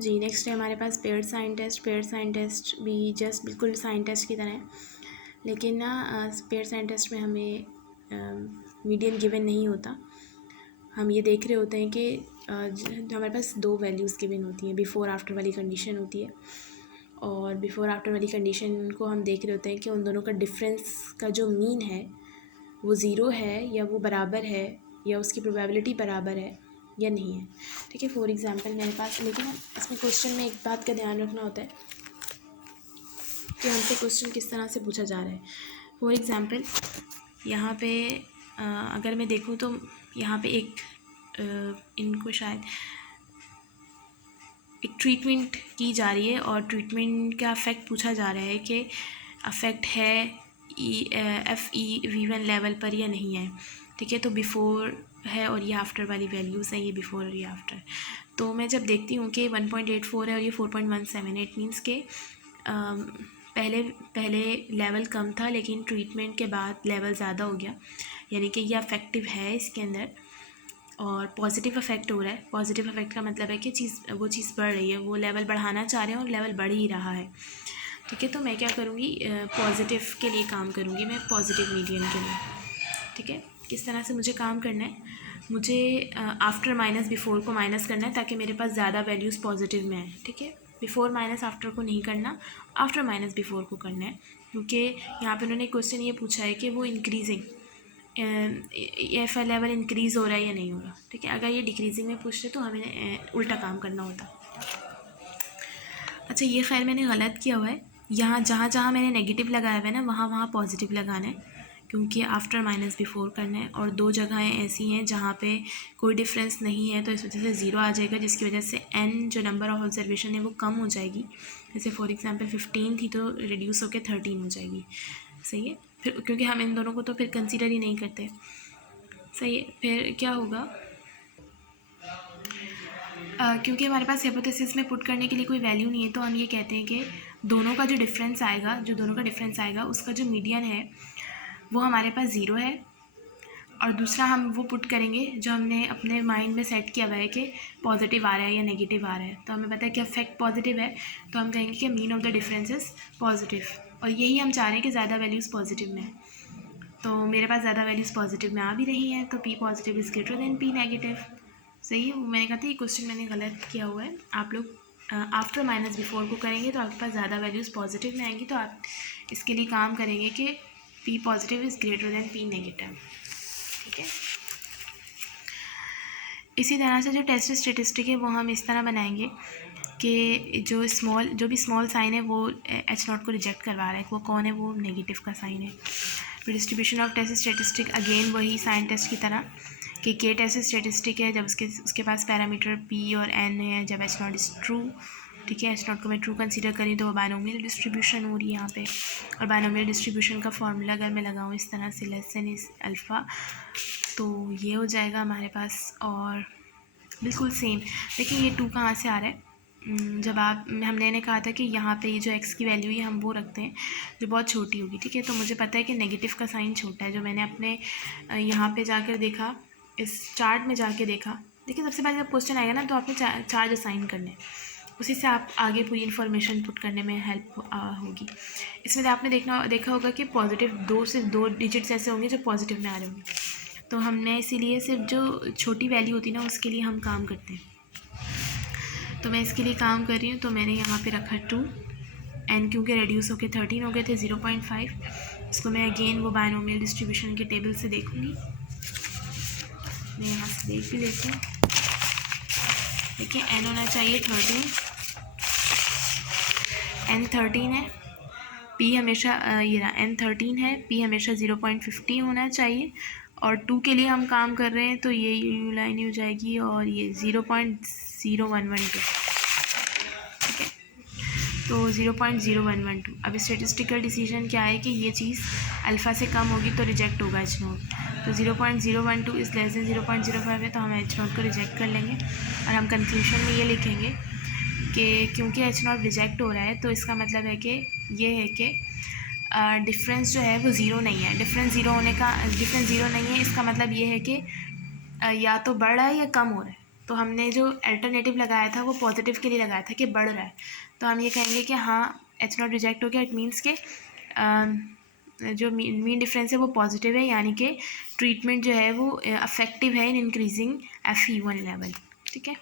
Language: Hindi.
जी, नेक्स्ट है हमारे पास paired sign test. Paired sign test भी जस्ट बिल्कुल साइन टेस्ट की तरह है, लेकिन ना पेयर्ड साइन टेस्ट में हमें मीडियन गिवन नहीं होता। हम ये देख रहे होते हैं कि जो हमारे पास दो वैल्यूज़ गिवन होती हैं, बिफ़ोर आफ्टर वाली कंडीशन होती है, और बिफ़ोर आफ्टर वाली कंडीशन को हम देख रहे होते हैं कि उन दोनों का डिफरेंस का जो मीन है वो ज़ीरो है या वो बराबर है या उसकी प्रोबेबिलिटी बराबर है या नहीं है। ठीक है, फॉर एग्ज़ाम्पल मेरे पास, लेकिन इसमें क्वेश्चन में एक बात का ध्यान रखना होता है कि हमसे क्वेश्चन किस तरह से पूछा जा रहा है। फॉर एग्ज़ाम्पल यहाँ पे अगर मैं देखूँ तो यहाँ पे इनको शायद एक ट्रीटमेंट की जा रही है और ट्रीटमेंट का अफेक्ट पूछा जा रहा है कि अफेक्ट है FEV1 लेवल पर या नहीं है। ठीक है, तो बिफ़ोर है और ये आफ्टर वाली वैल्यूज़ हैं, ये बिफ़ोर और ये आफ्टर। तो मैं जब देखती हूँ कि 1.84 है और ये 4.17 है, इट मीन्स के पहले लेवल कम था लेकिन ट्रीटमेंट के बाद लेवल ज़्यादा हो गया, यानी कि ये अफेक्टिव है इसके अंदर और पॉजिटिव अफेक्ट हो रहा है। पॉजिटिव अफेक्ट का मतलब है कि वो चीज़ बढ़ रही है, वो लेवल बढ़ाना चाह रहे हैं और लेवल बढ़ ही रहा है। ठीक है, तो मैं क्या करूँगी, पॉजिटिव के लिए काम करूँगी, मैं पॉजिटिव मीडियन के लिए। ठीक है, किस तरह से मुझे काम करना है, मुझे आफ्टर माइनस बिफ़ोर को माइनस करना है ताकि मेरे पास ज़्यादा वैल्यूज़ पॉजिटिव में आए। ठीक है, बिफ़ोर माइनस आफ्टर को नहीं करना, आफ्टर माइनस बिफ़ोर को करना है, क्योंकि यहाँ पे उन्होंने क्वेश्चन ये पूछा है कि वो इंक्रीजिंग FI लेवल इंक्रीज़ हो रहा है या नहीं हो रहा। ठीक है, अगर ये डिक्रीजिंग में पूछते तो हमें उल्टा काम करना होता। अच्छा, ये खैर मैंने गलत किया हुआ है, यहाँ जहाँ मैंने नेगेटिव लगाया हुआ है ना वहाँ पॉजिटिव लगाना है, क्योंकि आफ्टर माइनस बिफ़ोर करना है। और दो जगहें ऐसी हैं जहाँ पे कोई डिफरेंस नहीं है, तो इस वजह से ज़ीरो आ जाएगा, जिसकी वजह से n जो नंबर ऑफ ऑब्जर्वेशन है वो कम हो जाएगी। जैसे फॉर एग्जांपल 15 थी तो रिड्यूस होकर 13 हो जाएगी। सही है, फिर क्योंकि हम इन दोनों को तो फिर कंसीडर ही नहीं करते। सही है, फिर क्या होगा, क्योंकि हमारे पास हाइपोथेसिस में पुट करने के लिए कोई वैल्यू नहीं है, तो हम ये कहते हैं कि दोनों का जो डिफरेंस आएगा उसका जो मीडियन है वो हमारे पास ज़ीरो है, और दूसरा हम वो पुट करेंगे जो हमने अपने माइंड में सेट किया हुआ है कि पॉजिटिव आ रहा है या नेगेटिव आ रहा है। तो हमें पता है कि अफेक्ट पॉजिटिव है, तो हम कहेंगे कि mean of the difference is positive, और यही हम चाह रहे हैं कि ज़्यादा वैल्यूज़ पॉजिटिव में है। तो मेरे पास ज़्यादा वैल्यूज़ पॉजिटिव में आ भी रही हैं, तो P positive is greater than P negative. सही है, मैंने कहा था ये क्वेश्चन मैंने गलत किया हुआ है। आप लोग आफ्टर माइनस बिफोर को करेंगे तो आपके पास ज़्यादा वैल्यूज़ पॉजिटिव में आएंगी, तो आप इसके लिए काम करेंगे कि P positive is greater than P negative. ठीक है, इसी तरह से जो टेस्ट स्टेटिस्टिक है वो हम इस तरह बनाएंगे कि जो भी स्मॉल साइन है वो H0 को रिजेक्ट करवा रहा है, वो कौन है, वो नेगेटिव का साइन है। फिर distribution of test statistic, again वही साइन टेस्ट की तरह कि K टेस्ट स्टेटिस्टिक है जब उसके पास पैरामीटर P और N है, जब H0 इज़ ट्रू। ठीक है, H0 को मैं ट्रू कंसीडर करी तो वो बायनोमियल डिस्ट्रीब्यूशन हो रही है यहाँ पे, और बायनोमियल डिस्ट्रीब्यूशन का फॉर्मूला अगर मैं लगाऊँ इस तरह से लेस देन इस अल्फ़ा, तो ये हो जाएगा हमारे पास। और बिल्कुल सेम, देखिए ये 2 कहाँ से आ रहा है, जब हमने कहा था कि यहाँ पे ये जो x की वैल्यू है हम वो रखते हैं जो बहुत छोटी होगी। ठीक है, तो मुझे पता है कि नेगेटिव का साइन छोटा है, जो मैंने अपने यहाँ पे जाकर देखा, इस चार्ट में जाके देखा। देखिए सबसे पहले जब क्वेश्चन आएगा ना तो आपने चार्ज असाइन करने, उसी से आप आगे पूरी इन्फॉर्मेशन पुट करने में हेल्प होगी। इसमें आपने देखा होगा कि पॉजिटिव सिर्फ दो डिजिट्स ऐसे होंगे जो पॉजिटिव में आ रहे होंगे, तो हमने इसीलिए सिर्फ जो छोटी वैल्यू होती है ना उसके लिए हम काम करते हैं। तो मैं इसके लिए काम कर रही हूँ, तो मैंने यहाँ पे रखा 2, n क्योंकि रिड्यूस होके 13 हो गए थे 0.5। इसको मैं अगेन वो बायनोमियल डिस्ट्रीब्यूशन के टेबल से देखूँगी, मैं यहाँ से देख भी लेती हूँ। देखिए n होना चाहिए 13, n 13 है, p हमेशा ये रहा n 13 है, p हमेशा 0.50 होना चाहिए, और 2 के लिए हम काम कर रहे हैं तो ये यू लाइन हो जाएगी और ये 0.0112। ठीक है, तो 0.0112। अब स्टेटिस्टिकल डिसीजन क्या है कि ये चीज़ अल्फ़ा से कम होगी तो रिजेक्ट होगा H0, तो 0.012 इज़ लेस देन 0.05 है, तो हम H0 को रिजेक्ट कर लेंगे। और हम कंक्लूशन में ये लिखेंगे कि क्योंकि H0 रिजेक्ट हो रहा है तो इसका मतलब है कि ये है कि डिफरेंस जो है वो ज़ीरो नहीं है। डिफरेंस ज़ीरो नहीं है, इसका मतलब ये है कि या तो बढ़ रहा है या कम हो रहा है, तो हमने जो अल्टरनेटिव लगाया था वो पॉजिटिव के लिए लगाया था कि बढ़ रहा है, तो हम ये कहेंगे कि हाँ H0 रिजेक्ट हो गया, इट मीन्स के जो मीन डिफरेंस है वो पॉजिटिव है, यानी कि ट्रीटमेंट जो है वो अफेक्टिव है इन इंक्रीजिंग FeV1 लेवल। ठीक है।